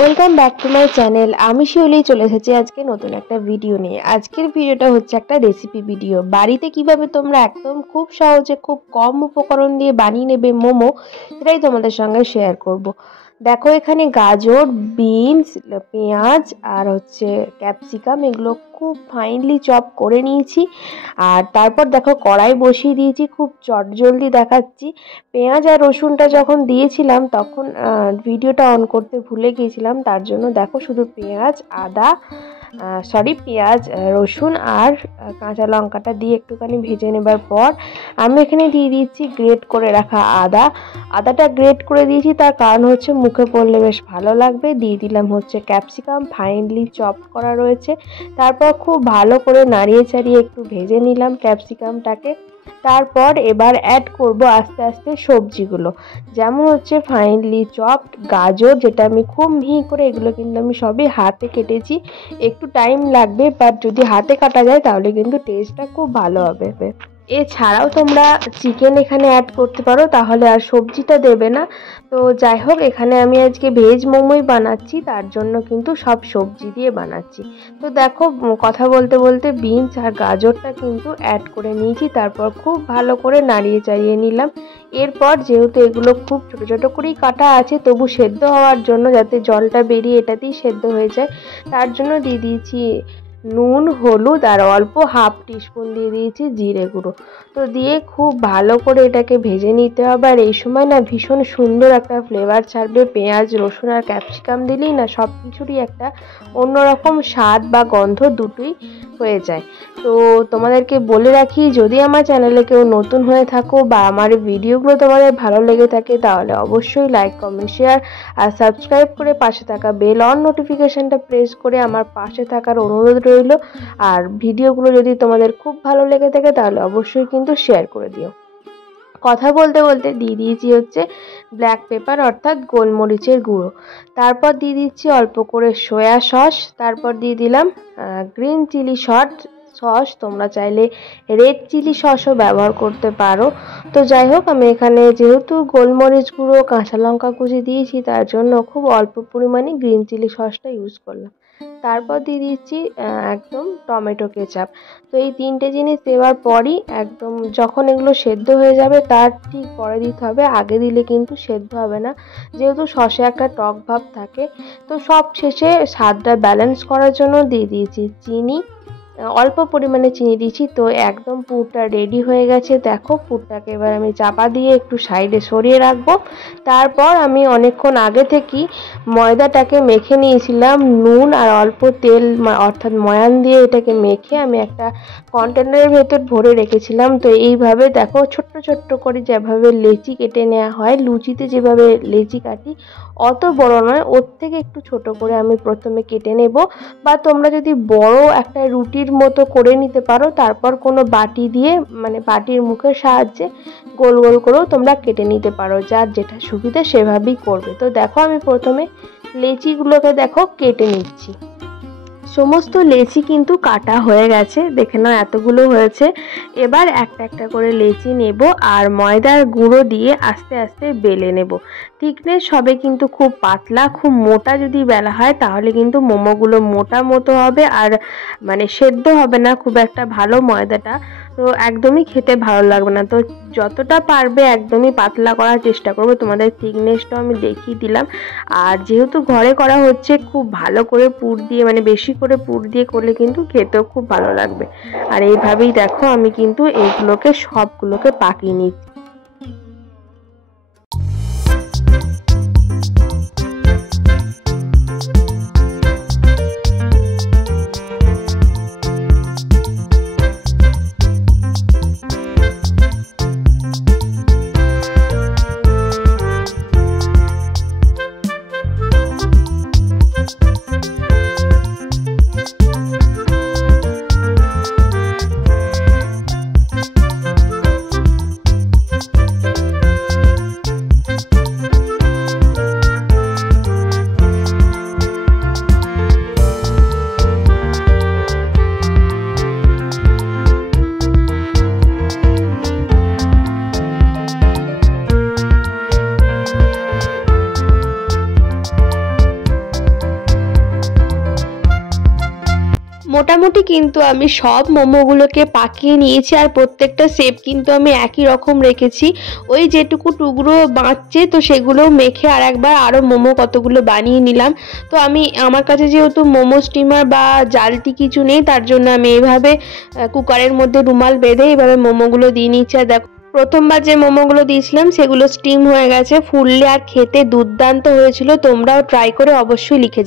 Welcome back to my channel. আমি শিউলি চলে এসেছি আজকে নতুন একটা ভিডিও নিয়ে। আজকের ভিডিওটা হচ্ছে একটা রেসিপি ভিডিও। বাড়িতে কিভাবে তোমরা একদম খুব সহজে খুব কম উপকরণ দিয়ে বানিয়ে নেবে মোমো, সেটাই তোমাদের সঙ্গে শেয়ার করব। দেখো এখানে গাজর, বিনস, পেঁয়াজ আর হচ্ছে ক্যাপসিকাম এগুলো খুব ফাইনলি চপ করে নিয়েছি। আর তারপর দেখো কড়াই বসিয়ে দিয়েছি, খুব চটজলদি দেখাচ্ছি। পেঁয়াজ আর রসুনটা যখন দিয়েছিলাম তখন ভিডিওটা অন করতে ভুলে গিয়েছিলাম, তার জন্য দেখো শুধু পেঁয়াজ রসুন আর কাঁচা লঙ্কাটা দিয়ে একটুখানি ভেজে নেবার পর আমি এখানে দিয়ে দিচ্ছি গ্রেট করে রাখা আদাটা গ্রেট করে দিয়েছি, তার কারণ হচ্ছে মুখে পড়লে বেশ ভালো লাগবে। দিয়ে দিলাম হচ্ছে ক্যাপসিকাম ফাইনলি চপ করা রয়েছে। তারপর খুব ভালো করে নাড়িয়ে চাড়িয়ে একটু ভেজে নিলাম ক্যাপসিকামটাকে। তারপর এবার অ্যাড করব আস্তে আস্তে সবজিগুলো, যেমন হচ্ছে ফাইনলি চপ গাজর, যেটা আমি খুব মিহি করে, এগুলো কিন্তু আমি সবই হাতে কেটেছি। একটু টাইম লাগবে, বাট যদি হাতে কাটা যায় তাহলে কিন্তু টেস্টটা খুব ভালো হবে। এছাড়াও তোমরা চিকেন এখানে অ্যাড করতে পারো, তাহলে আর সবজিটা দেবে না। তো যাই হোক, এখানে আমি আজকে ভেজ মোমোই বানাচ্ছি, তার জন্য কিন্তু সব সবজি দিয়ে বানাচ্ছি। তো দেখো কথা বলতে বলতে বিনস আর গাজরটা কিন্তু অ্যাড করে নিয়েছি, তারপর খুব ভালো করে নাড়িয়ে চাড়িয়ে নিলাম। এরপর যেহেতু এগুলো খুব ছোট ছোট করেই কাটা আছে, তবু সেদ্ধ হওয়ার জন্য, যাতে জলটা বেরিয়ে এটাতেই সেদ্ধ হয়ে যায়, তার জন্য দিয়ে দিয়েছি নুন, হলুদ আর অল্প হাফ টিস্পুন দিয়ে দিয়েছি জিরে গুঁড়ো। তো দিয়ে খুব ভালো করে এটাকে ভেজে নিতে হবে। আর এই সময় না ভীষণ সুন্দর একটা ফ্লেভার ছাড়বে। পেঁয়াজ, রসুন আর ক্যাপসিকাম দিলেই না সব কিছুরই একটা অন্যরকম স্বাদ বা গন্ধ দুটোই হয়ে যায়। তো তোমাদেরকে বলে রাখি, যদি আমার চ্যানেলে কেউ নতুন হয়ে থাকো বা আমার ভিডিওগুলো তোমাদের ভালো লেগে থাকে, তাহলে অবশ্যই লাইক, কমেন্ট, শেয়ার আর সাবস্ক্রাইব করে পাশে থাকা বেল অন নোটিফিকেশনটা প্রেস করে আমার পাশে থাকার অনুরোধ রইল। আর ভিডিওগুলো যদি তোমাদের খুব ভালো লেগে থাকে তাহলে অবশ্যই কিন্তু শেয়ার করে দিও। কথা বলতে বলতে দিয়ে দিয়েছি হচ্ছে ব্ল্যাক পেপার অর্থাৎ গোলমরিচের গুঁড়ো। তারপর দিয়ে দিচ্ছি অল্প করে সয়া সস। তারপর দিয়ে দিলাম গ্রিন চিলি সস, তোমরা চাইলে রেড চিলি সসও ব্যবহার করতে পারো। তো যাই হোক, আমি এখানে যেহেতু গোলমরিচ গুঁড়ো, কাঁচা লঙ্কা কুচি দিয়েছি, তার জন্য খুব অল্প পরিমাণে গ্রিন চিলি সসটা ইউজ করলাম। তারপর দিয়ে দিচ্ছি একদম টমেটো কেচাপ। তো এই তিনটে জিনিস দেওয়ার পরই একদম যখন এগুলো সেদ্ধ হয়ে যাবে তার ঠিক পরে দিতে হবে, আগে দিলে কিন্তু সেদ্ধ হবে না, যেহেতু সসে একটা টক ভাব থাকে। তো সব শেষে স্বাদটা ব্যালেন্স করার জন্য দিয়ে দিয়েছি চিনি, অল্প পরিমাণে চিনি দিয়েছি। তো একদম পুরটা রেডি হয়ে গেছে। দেখো পুরটাকে এবার আমি চাপা দিয়ে একটু সাইডে সরিয়ে রাখবো। তারপর আমি অনেকক্ষণ আগে থেকেই ময়দাটাকে মেখে নিয়েছিলাম, নুন আর অল্প তেল অর্থাৎ ময়ান দিয়ে এটাকে মেখে আমি একটা কন্টেনারের ভেতর ভরে রেখেছিলাম। তো এইভাবে দেখো ছোট্ট ছোট্ট করে যেভাবে লেচি কেটে নেওয়া হয়, লুচিতে যেভাবে লেচি কাটি অত বড় নয়, ওর থেকে একটু ছোট করে আমি প্রথমে কেটে নেব। বা তোমরা যদি বড় একটা রুটির মতো করে নিতে পারো, তারপর কোনো বাটি দিয়ে মানে বাটির মুখের সাহায্যে গোল গোল করেও তোমরা কেটে নিতে পারো, যার যেটা সুবিধা সেভাবেই করবে। তো দেখো আমি প্রথমে লেচিগুলোকে দেখো কেটে নিচ্ছি। সমস্ত লেচি কিন্তু কাটা হয়ে গেছে, দেখে নাও এতগুলো হয়েছে। এবার একটা একটা করে লেচি নেব আর ময়দার গুঁড়ো দিয়ে আস্তে আস্তে বেলে নেব। থিকনেস হবে কিন্তু খুব পাতলা, খুব মোটা যদি বেলা হয় তাহলে কিন্তু মোমোগুলো মোটা মতো হবে আর মানে সেদ্ধ হবে না খুব একটা ভালো ময়দাটা, তো একদমই খেতে ভালো লাগবে না। তো যতটা পারবে একদমই পাতলা করার চেষ্টা করবো। তোমাদের থিকনেসটা আমি দেখিয়ে দিলাম। আর যেহেতু ঘরে করা হচ্ছে, খুব ভালো করে পুর দিয়ে মানে বেশি করে পুর দিয়ে করলে কিন্তু খেতেও খুব ভালো লাগবে। আর এইভাবেই দেখো আমি কিন্তু এইগুলোকে সবগুলোকে পাকিয়ে নিচ্ছি। মোটামুটি কিন্তু আমি সব মোমোগুলোকে পাকিয়ে নিয়েছি, আর প্রত্যেকটা শেপ কিন্তু আমি একই রকম রেখেছি। ওই যেটুকু টুকরো বাঁচছে তো সেগুলো মেখে আর একবার আরও মোমো কতগুলো বানিয়ে নিলাম। তো আমার কাছে যেহেতু মোমো স্টিমার বা জালটি কিছু নেই, তার জন্য আমি এইভাবে কুকারের মধ্যে রুমাল বেঁধে এইভাবে মোমোগুলো দিয়ে নিচ্ছি। আর দেখো, প্রথমবার যে মোমোগুলো দিয়েছিলাম সেগুলো স্টিম হয়ে গেছে, ফুললে আর খেতে দুর্দান্ত হয়েছিল। তোমরাও ট্রাই করে অবশ্যই লিখে।